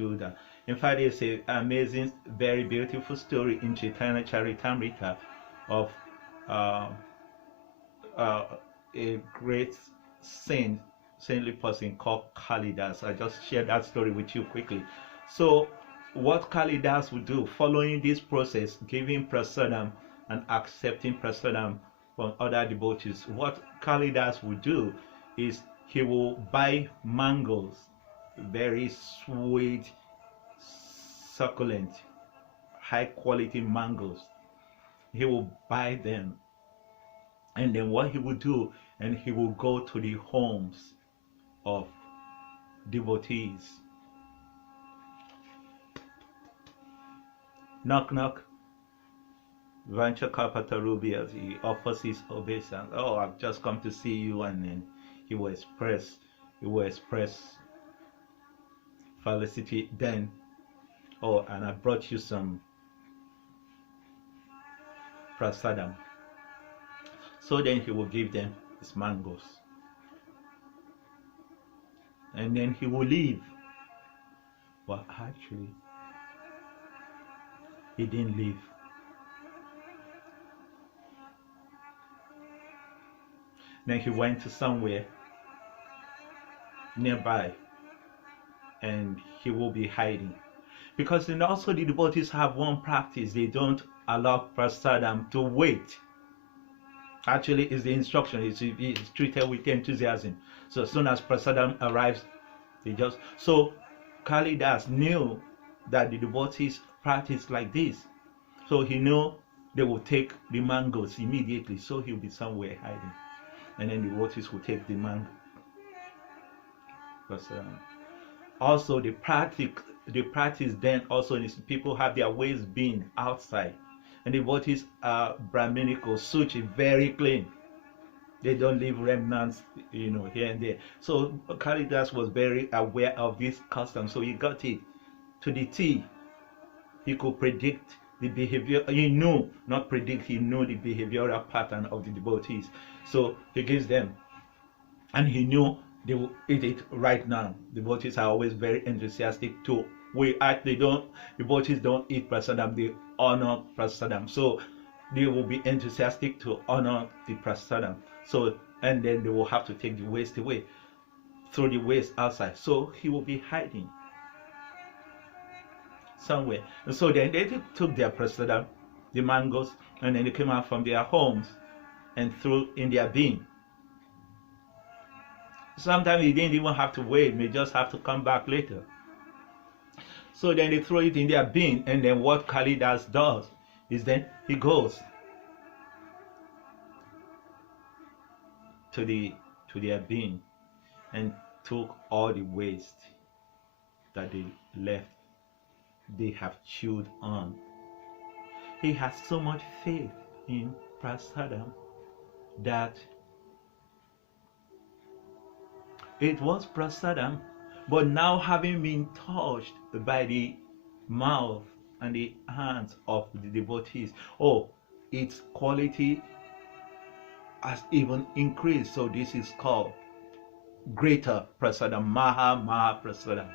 do that. In fact, there's an amazing, very beautiful story in Chaitanya Charitamrita of a great saintly person called Kalidas. I just shared that story with you quickly. So what Kalidas would do, following this process, giving prasadam and accepting prasadam from other devotees, what Kalidas would do is he will buy mangoes, very sweet, succulent, high quality mangoes. He will buy them, and then what he will do, and he will go to the homes of devotees. Knock knock. Vancha Kapatarubias, he offers his obeisance. Oh, I've just come to see you, and then he will express felicity. Then, oh, and I brought you some prasadam. So then he will give them his mangoes, and then he will leave. But actually, he didn't leave. Then he went to somewhere nearby, and he will be hiding. Because then also the devotees have one practice: they don't allow prasadam to wait. Actually, it's the instruction. It's treated with enthusiasm. So as soon as prasadam arrives, they just... So Kalidas knew that the devotees practice like this. So he knew they will take the mangoes immediately. So he'll be somewhere hiding. And then the devotees will take the mango. Also the practice then also is people have their ways being outside. And the devotees are Brahminical, Suchi, very clean. They don't leave remnants, here and there. So Kalidas was very aware of this custom, so he got it to the T. He could predict the behavior. He knew, not predict, he knew the behavioral pattern of the devotees. So he gives them, and he knew they will eat it right now. The devotees are always very enthusiastic too. Devotees don't eat prasadam, they honor prasadam. So they will be enthusiastic to honor the prasadam. So, and then they will have to take the waste away, throw the waste outside. So he will be hiding somewhere. And so then they took their prasadam, the mangoes, and then they came out from their homes and threw in their bin. Sometimes they didn't even have to wait, they just have to come back later. So then they throw it in their bin, and then what Kalidas does is then he goes to their bin and took all the waste that they left, they have chewed on. He has so much faith in prasadam that it was prasadam, but now having been touched by the mouth and the hands of the devotees, its quality has even increased. So this is called greater prasadam, Maha Prasadam.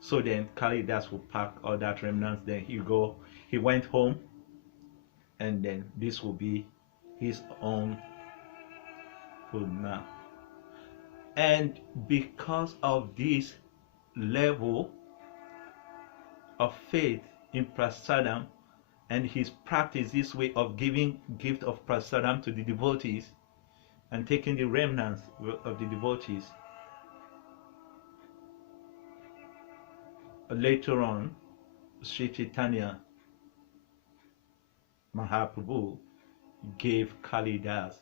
So then Kalidas will pack all that remnants. Then he went home, and then this will be his own food now. And because of this level of faith in prasadam and his practice, this way of giving gift of prasadam to the devotees and taking the remnants of the devotees, later on Sri Chaitanya Maha gave Kalidas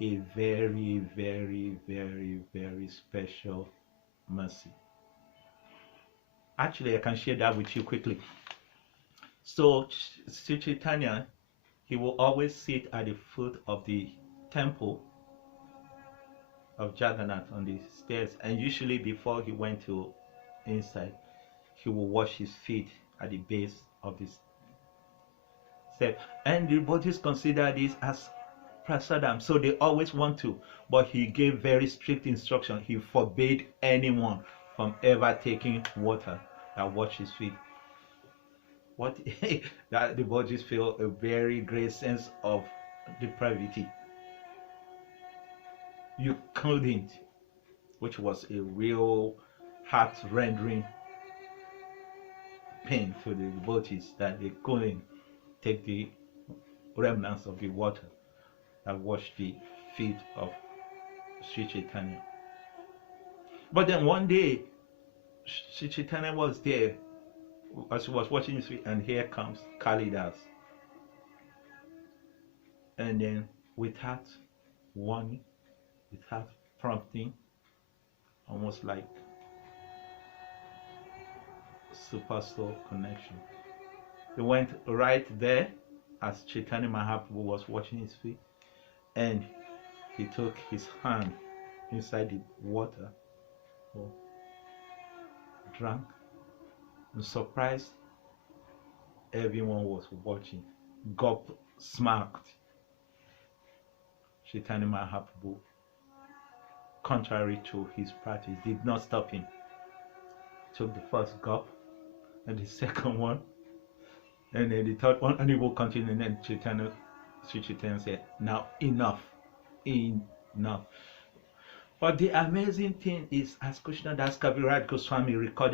a very, very, very, very special mercy. Actually, I can share that with you quickly. So Sri Chaitanya, he will always sit at the foot of the temple of Jagannath on the stairs, and usually before he went to inside, he will wash his feet at the base of this step. And the devotees consider this as prasadam, so they always want to, but he gave very strict instruction. He forbade anyone from ever taking water that washed his feet. What that the devotees feel a very great sense of depravity. You couldn't, which was a real heart-rending pain for the devotees, that they couldn't take the remnants of the water that washed the feet of Sri Chaitanya. But then one day, Sri Chaitanya was there as he was watching his feet, and here comes Kalidas. And then, without warning, without prompting, almost like superstar connection, they went right there as Chaitanya Maha was watching his feet, and he took his hand inside the water, drank, and surprised everyone was watching. Gulp smacked. Chaitanya Mahaprabhu, contrary to his practice, did not stop him. Took the first gulp and the second one, and then the third one, and he will continue. And then Sri Chaitanya said, "Now enough, enough." But the amazing thing is, as Krishnadas Kaviraj Goswami recorded